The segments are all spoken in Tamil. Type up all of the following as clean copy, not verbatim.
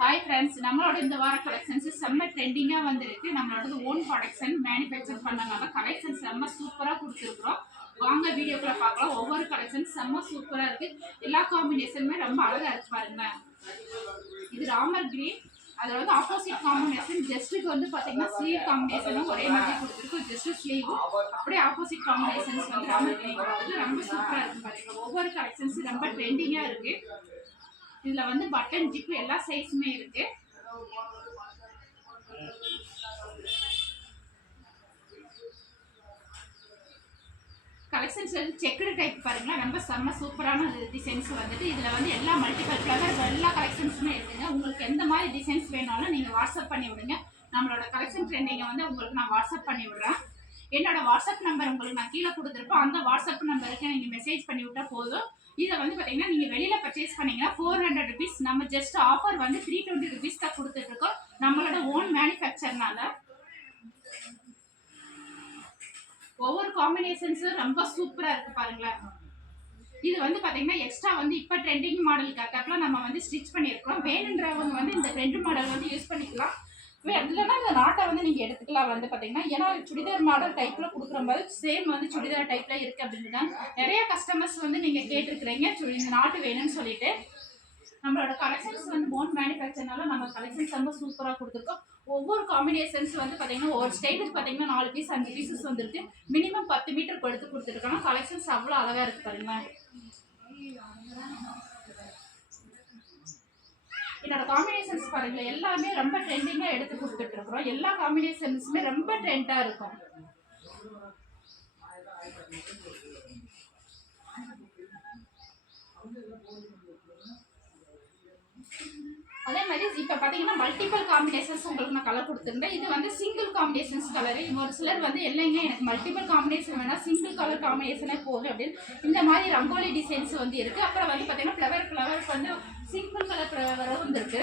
ஹாய் ஃப்ரெண்ட்ஸ், நம்மளோட இந்த வார கலெக்ஷன்ஸ் செம்ம ட்ரெண்டிங்காக வந்துருக்கு. நம்மளோட ஓன் ப்ரொடக்ஷன் மேனுஃபேக்சர் பண்ணனால கலெக்ஷன்ஸ் செம்ம சூப்பராக கொடுத்துருக்குறோம். வாங்க வீடியோக்குள்ள பார்க்கலாம். ஒவ்வொரு கலெக்ஷன் செம்ம சூப்பராக இருக்குது. எல்லா காம்பினேஷனுமே ரொம்ப அழகாக இருக்கு பாருங்க. இது ராமர் கிரீன், அதில் வந்து ஆப்போசிட் காம்பினேஷன். ஜஸ்ட்டுக்கு வந்து பார்த்தீங்கன்னா ஸ்லீவ் காம்பினேஷனும் ஒரே மாதிரி கொடுத்துருக்கோம். ஜஸ்ட் ஸ்லீவ் அப்படியே ஆப்போசிட் காம்பினேஷன்ஸ் வந்து ராமர் கிரீன் வந்து ரொம்ப சூப்பராக இருக்கு பாருங்க. ஒவ்வொரு கலெக்ஷன்ஸ் ரொம்ப ட்ரெண்டிங்காக இருக்குது. இதுல வந்து பட்டன் ஜிப் எல்லா சைஸுமே இருக்கு. கலெக்ஷன்ஸ் வந்து செக்குடு டைப் பாருங்க, ரொம்ப செம்ம சூப்பரான டிசைன்ஸ் வந்துட்டு இதுல வந்து எல்லா மல்டிபிள் கலர் எல்லா கலெக்ஷன்ஸுமே இருக்குங்க. உங்களுக்கு எந்த மாதிரி டிசைன்ஸ் வேணாலும் நீங்க வாட்ஸ்அப் பண்ணி விடுங்க. நம்மளோட கலெக்ஷன் ட்ரெண்டிங்கை வந்து உங்களுக்கு நான் வாட்ஸ்அப் பண்ணி விடுறேன். என்னோட வாட்ஸ்அப் நம்பர் உங்களுக்கு நான் கீழே கொடுத்துருப்போம். அந்த வாட்ஸ்அப் நம்பருக்கு நீங்க மெசேஜ் பண்ணி விட்டா போதும். இதை வந்து பார்த்தீங்கன்னா நீங்கள் வெளியில் பர்ச்சேஸ் பண்ணீங்கன்னா 400 rupees. நம்ம ஜஸ்ட் ஆஃபர் வந்து 320 rupees தான் கொடுத்துட்ருக்கோம். நம்மளோட ஓன் மேனுஃபேக்சர்னால ஒவ்வொரு காம்பினேஷன்ஸும் ரொம்ப சூப்பராக இருக்குது பாருங்களேன். இது வந்து பார்த்தீங்கன்னா எக்ஸ்ட்ரா வந்து இப்போ ட்ரெண்டிங் மாடலுக்கு அக்காப்பில் நம்ம வந்து ஸ்டிச் பண்ணியிருக்கோம். வேணுன்றவங்க வந்து இந்த ட்ரெண்ட் மாடல் வந்து யூஸ் பண்ணிக்கலாம். இல்லைன்னா இந்த நாட்டை வந்து நீங்கள் எடுத்துக்கலாம். வந்து பார்த்தீங்கன்னா ஏன்னா சுடிதார் மாடல் டைப்பில் கொடுக்குற மாதிரி சேம் வந்து சுடிதார் டைப்பில் இருக்குது அப்படின்னு தான் நிறைய கஸ்டமர்ஸ் வந்து நீங்கள் கேட்டிருக்கிறீங்க இந்த நாட்டு வேணும்னு சொல்லிட்டு. நம்மளோட கலெக்ஷன்ஸ் வந்து ஓன் மேனுஃபேக்சர்னால நம்ம கலெக்ஷன்ஸ் ரொம்ப சூப்பராக கொடுத்துருக்கோம். ஒவ்வொரு காம்பினேஷன்ஸ் வந்து பார்த்தீங்கன்னா ஒரு ஸ்டைலுக்கு பார்த்தீங்கன்னா 4 பீஸ் 5 பீசஸ் வந்துருக்கு. மினிமம் 10 மீட்டர் கொடுத்து கொடுத்துருக்கோம். கலெக்ஷன்ஸ் அவ்வளோ அழகாக இருக்குது பாருங்களேன். என்னோட காம்பினேஷன்ஸ் பாருங்க எல்லாமே ரொம்ப ட்ரெண்டிங்காக எடுத்து கொடுத்துட்டு இருக்கிறோம். எல்லா காம்பினேஷன்ஸுமே ரொம்ப ட்ரெண்டாக இருக்கும். அதே மாதிரி இப்போ பார்த்தீங்கன்னா மல்டிபிள் காம்பினேஷன்ஸ் உங்களுக்கு நான் கலர் கொடுத்துருந்தேன். இது வந்து சிங்கிள் காம்பினேஷன்ஸ் கலரு. ஒரு சிலர் வந்து இல்லைங்க எனக்கு மல்டிபிள் காம்பினேஷன் வேணால் சிங்கிள் கலர் காம்பினேஷனே போகும் அப்படின்னு இந்த மாதிரி ரங்கோலி டிசைன்ஸ் வந்து இருக்குது. அப்புறம் வந்து பார்த்தீங்கன்னா ஃப்ளவருக்கு வந்து சிங்கிள் கலர் ஃப்ளவர் வந்துருக்கு.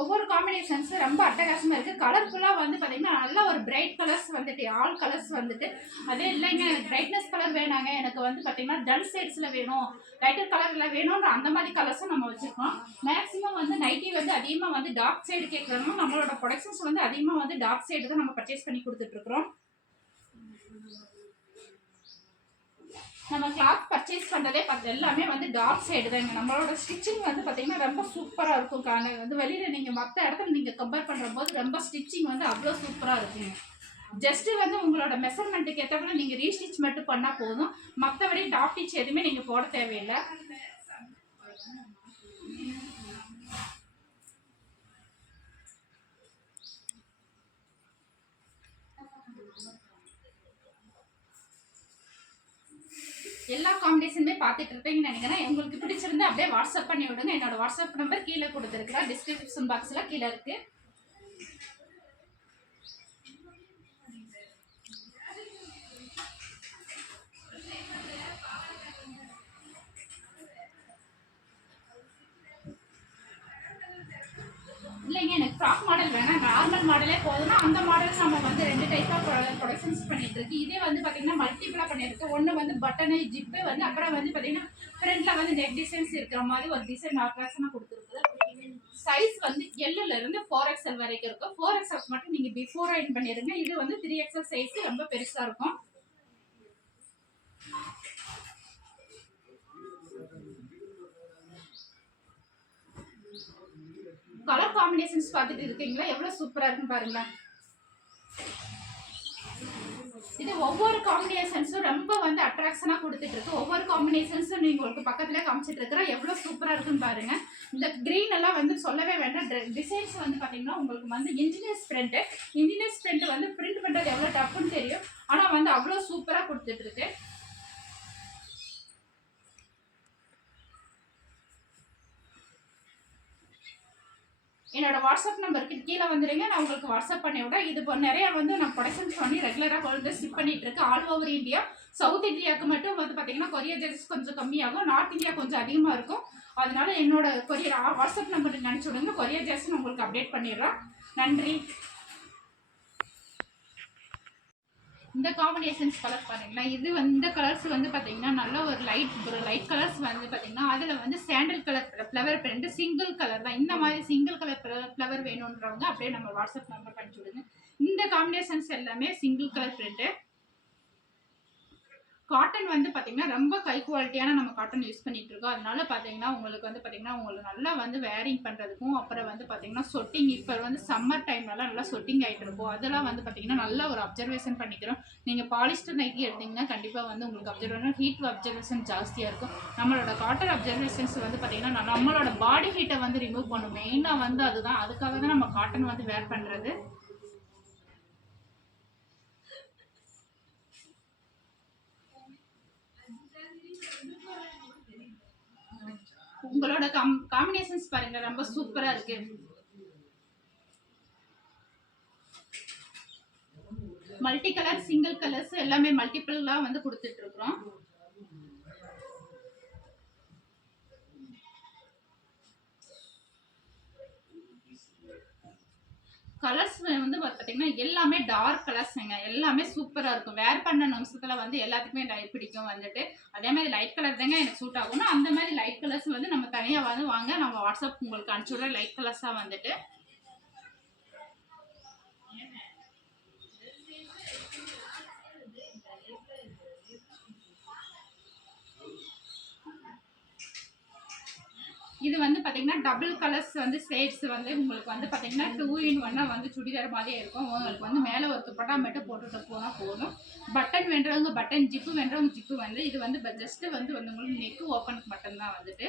ஒவ்வொரு காம்பினேஷன்ஸ் ரொம்ப அட்டகாசமாக இருக்குது. கலர்ஃபுல்லாக வந்து பார்த்தீங்கன்னா நல்ல ஒரு பிரைட் கலர்ஸ் வந்துட்டு ஆல் கலர்ஸ் வந்துட்டு. அதே இல்லைங்க எனக்கு பிரைட்னஸ் கலர் வேணாங்க, எனக்கு வந்து பார்த்தீங்கன்னா டல் ஷேட்ஸில் வேணும், லைட்டர் கலரில் வேணும்ன்ற அந்த மாதிரி கலர்ஸும் நம்ம வச்சுருக்கோம். மேக்ஸிமம் வந்து நைட்டி வந்து அதிகமாக வந்து டார்க் சைடு கேட்குறோம். நம்மளோட ப்ரொடக்ஷன்ஸ் வந்து அதிகமாக வந்து டார்க் சைடு தான் நம்ம பர்ச்சேஸ் பண்ணி கொடுத்துட்ருக்குறோம். நம்ம கிளாத் பர்ச்சேஸ் பண்ணுறதே எல்லாமே வந்து டார்க் சைடு தாங்க. நம்மளோட ஸ்டிச்சிங் வந்து பார்த்தீங்கன்னா ரொம்ப சூப்பராக இருக்கும். வந்து வெளியில் நீங்கள் மற்ற இடத்துல நீங்கள் கம்பேர் பண்ணுற போது ரொம்ப ஸ்டிச்சிங் வந்து அவ்வளோ சூப்பராக இருக்குங்க. ஜஸ்ட்டு வந்து உங்களோட மெஷர்மெண்ட்டுக்கு ஏற்றப்பட நீங்கள் ரீஸ்டிச் மட்டும் பண்ணால் போதும். மற்றபடி டாப் ஸ்டிச் எதுவுமே நீங்கள் போட தேவையில்லை. எல்லா காம்பினேஷனுமே பார்த்துட்டு இருப்பீங்கன்னு நினைக்கிறேன். உங்களுக்கு பிடிச்சிருந்தா அப்படியே வாட்ஸ்அப் பண்ணி விடுங்க. என்னோட வாட்ஸ்அப் நம்பர் கீழே கொடுத்துருக்குறேன், டிஸ்கிரிப்ஷன் பாக்ஸில் கீழே இருக்குது. இல்லைங்க எனக்கு ஃப்ராக் மாடல் வேணாம், நார்மல் மாடலே போதும்னா அந்த மாடல் நம்ம வந்து 2 டைப்பாக ப்ரொடக்ஷன்ஸ் பண்ணிட்டு இருக்கு. இதே வந்து பார்த்தீங்கன்னா மல்டிபிளாக பண்ணியிருக்கு. ஒன்று வந்து பட்டனு ஜிப்பு வந்து அப்புறம் வந்து பார்த்தீங்கன்னா ஃப்ரண்ட்டில் வந்து நெக் டிசைன்ஸ் இருக்கிற மாதிரி ஒரு டிசைன் அட்ராக்ஷனாக கொடுத்துருக்கு. சைஸ் வந்து L-லேருந்து 4XL வரைக்கும் இருக்கும். 4XL மட்டும் நீங்கள் பிஃபோர் அயர்ன் பண்ணிடுங்க. இது வந்து 3XL சைஸ் ரொம்ப பெருசாக இருக்கும். கலர் காம்பினேஷன்ஸ் பார்த்துட்டு இருக்கீங்களா எவ்வளோ சூப்பராக இருக்குன்னு பாருங்களேன். இது ஒவ்வொரு காம்பினேஷன்ஸும் ரொம்ப வந்து அட்ராக்ஷனாக கொடுத்துட்டு இருக்கு. ஒவ்வொரு காம்பினேஷன்ஸும் நீங்கள் உங்களுக்கு பக்கத்தில் காமிச்சிட்டு இருக்கிற எவ்வளோ சூப்பராக இருக்குன்னு பாருங்க. இந்த க்ரீன் எல்லாம் வந்து சொல்லவே வேண்டாம். டிசைன்ஸ் வந்து பார்த்தீங்கன்னா உங்களுக்கு வந்து இன்ஜினியர்ஸ் பிரிண்ட் வந்து பிரிண்ட் பண்ணுறது எவ்வளோ டஃப்னு தெரியும். ஆனால் வந்து அவ்வளோ சூப்பராக கொடுத்துட்டு இருக்கு. என்னோட வாட்ஸ்அப் நம்பருக்கு கீழே வந்துடுங்க, நான் உங்களுக்கு வாட்ஸ்அப் பண்ணி விட. இது இப்போ நிறையா வந்து நான் ப்ரொடக்ஷன்ஸ் பண்ணி ரெகுலராக வந்து ஷிப் பண்ணிட்டு இருக்கேன் ஆல் ஓவர் இந்தியா. சவுத் இந்தியாவுக்கு மட்டும் வந்து பார்த்தீங்கன்னா கொரியர் சார்ஜஸ் கொஞ்சம் கம்மியாகும், நார்த் இந்தியா கொஞ்சம் அதிகமாக இருக்கும். அதனால என்னோட கொரியர் வாட்ஸ்அப் நம்பருக்கு நினச்சி விடுங்க, கொரியர் சார்ஜஸ் உங்களுக்கு அப்டேட் பண்ணிடுறேன். நன்றி. இந்த காம்பினேஷன்ஸ் கலர் பாருங்களா, இது வந்து இந்த கலர்ஸ் வந்து பார்த்தீங்கன்னா நல்ல ஒரு லைட் கலர்ஸ் வந்து பார்த்தீங்கன்னா அதில் வந்து sandal colour flower print single colour தான். இந்த மாதிரி சிங்கிள் கலர் ஃப்ளவர் வேணுன்றவங்க அப்படியே நம்ம வாட்ஸ்அப் நம்பர் பண்ணி விடுங்க. இந்த காம்பினேஷன்ஸ் எல்லாமே சிங்கிள் கலர் பிரிண்ட். காட்டன் வந்து பார்த்தீங்கன்னா ரொம்ப ஹை குவாலிட்டியான நம்ம காட்டன் யூஸ் பண்ணிட்டு இருக்கோம். அதனால பார்த்தீங்கன்னா உங்களுக்கு வந்து பார்த்தீங்கன்னா உங்களுக்கு நல்லா வந்து வேரிங் பண்ணுறதுக்கும், அப்புறம் வந்து பார்த்தீங்கன்னா சொட்டிங் இப்போ வந்து சம்மர் டைம்லலாம் நல்லா சொட்டிங் ஆகிட்டு இருக்கும். அதெல்லாம் வந்து பார்த்தீங்கன்னா நல்ல ஒரு அப்சர்வேஷன் பண்ணிக்கிறோம். நீங்கள் பாலிஸ்டர் நைட்டி எடுத்தீங்கன்னா கண்டிப்பாக வந்து உங்களுக்கு ஹீட் அப்சர்வேஷன் ஜாஸ்தியாக இருக்கும். நம்மளோட காட்டன் அப்சர்வேஷன்ஸ் வந்து பார்த்தீங்கன்னா நம்மளோட பாடி ஹீட்டை வந்து ரிமூவ் பண்ணும். மெயினாக வந்து அதுதான், அதுக்காக தான் நம்ம காட்டன் வந்து வேர் பண்ணுறது. உங்களோட காம்பினேஷன்ஸ் பாருங்க ரொம்ப சூப்பரா இருக்கு. மல்டி கலர் சிங்கிள் கலர்ஸ் எல்லாமே மல்டிபிளா வந்து கொடுத்துட்டு இருக்கோம். கலர்ஸ் வந்து பார்த்தீங்கன்னா எல்லாமே டார்க் கலர்ஸ்ங்க, எல்லாமே சூப்பராக இருக்கும். வேர் பண்ண நிமிஷத்தில் வந்து எல்லாத்துக்குமே பிடிக்கும் வந்துட்டு. அதே மாதிரி லைட் கலர் தாங்க எனக்கு சூட் ஆகும்னா அந்த மாதிரி லைட் கலர்ஸ் வந்து நம்ம தனியாக வந்து வாங்க, நம்ம வாட்ஸ்அப் உங்களுக்கு அனுப்பிச்சுடுற லைட் கலர்ஸாக வந்துட்டு. இது வந்து பார்த்தீங்கன்னா டபுள் கலர்ஸ் வந்து ஷேட்ஸ் வந்து உங்களுக்கு வந்து பார்த்தீங்கன்னா 2 in 1 வந்து சுடிதார் மாதிரியே இருக்கும். உங்களுக்கு வந்து மேலே ஒரு துப்பட்டா மட்டும் போட்டுட்டு போனால் போதும். பட்டன் வேண்டவங்க பட்டன், ஜிப்பு வேண்டவங்க ஜிப்பு வந்து இது வந்து ஜஸ்ட் வந்து உங்களுக்கு நெக்கு ஓப்பனுக்கு மட்டும்தான் வந்துட்டு.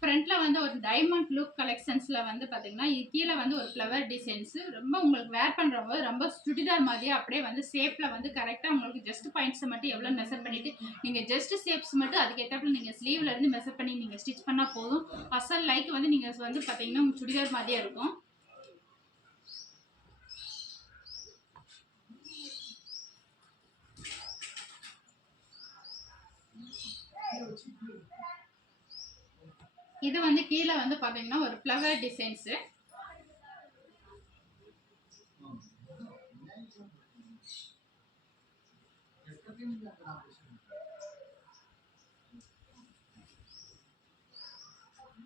ஃப்ரண்ட்ல வந்து ஒரு டைமண்ட் லுக் கலெக்ஷன்ஸ்ல வந்து பாத்தீங்கன்னா கீழே வந்து ஒரு ஃப்ளவர் டிசைன்ஸ் ரொம்ப உங்களுக்கு வேர் பண்றவங்க ரொம்ப சுடிதார் மாதிரியே அப்படியே வந்து ஷேப்ல வந்து கரெக்டா உங்களுக்கு ஜஸ்ட் பாயிண்ட்ஸ் மட்டும் எவ்வளவு மெஷர் பண்ணிட்டு நீங்க ஜஸ்ட் ஷேப்ஸ் மட்டும் அதுக்கேற்றாப்புல நீங்க ஸ்லீவ்ல இருந்து மெஷர் பண்ணி நீங்க ஸ்டிச் பண்ணா போதும். அசல் லைக் வந்து நீங்க வந்து பாத்தீங்கன்னா உங்க சுடிதார் மாதிரியே இருக்கும். இது வந்து கீழே வந்து பாத்தீங்கன்னா ஒரு ஃப்ளவர் டிசைன்ஸ்.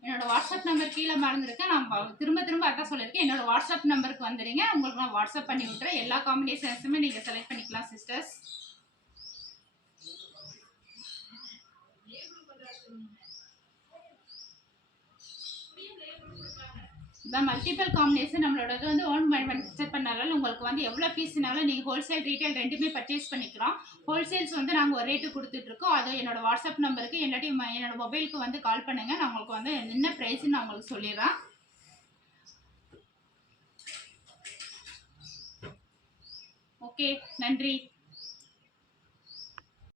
என்னோட வாட்ஸ்அப் நம்பர் கீழே மறந்துருக்கேன், நான் திரும்ப அதான் சொல்லியிருக்கேன். என்னோட வாட்ஸ்அப் நம்பருக்கு வந்துடுங்க, உங்களுக்கு நான் வாட்ஸ்அப் பண்ணி விட்டுறேன். எல்லா காம்பினேஷன்ஸுமே நீங்கள் செலக்ட் பண்ணிக்கலாம் சிஸ்டர்ஸ். இந்த மல்டிபிள் காம்பினேஷன் நம்மளோட வந்து ஓன் செட் பண்ணாலும் உங்களுக்கு வந்து எவ்வளோ பீஸ்னாலும் நீங்கள் ஹோல்சேல் ரீட்டைல் ரெண்டுமே பர்ச்சேஸ் பண்ணிக்கலாம். ஹோல்சேல்ஸ் வந்து நாங்கள் ஒரு ரேட்டு கொடுத்துட்ருக்கோம். அது என்னோட வாட்ஸ்அப் நம்பருக்கு எல்லாத்தையும் என்னோட மொபைலுக்கு வந்து கால் பண்ணுங்கள். நான் உங்களுக்கு வந்து என்ன ப்ரைஸ்ன்னு நான் உங்களுக்கு சொல்லிடுறேன். ஓகே, நன்றி.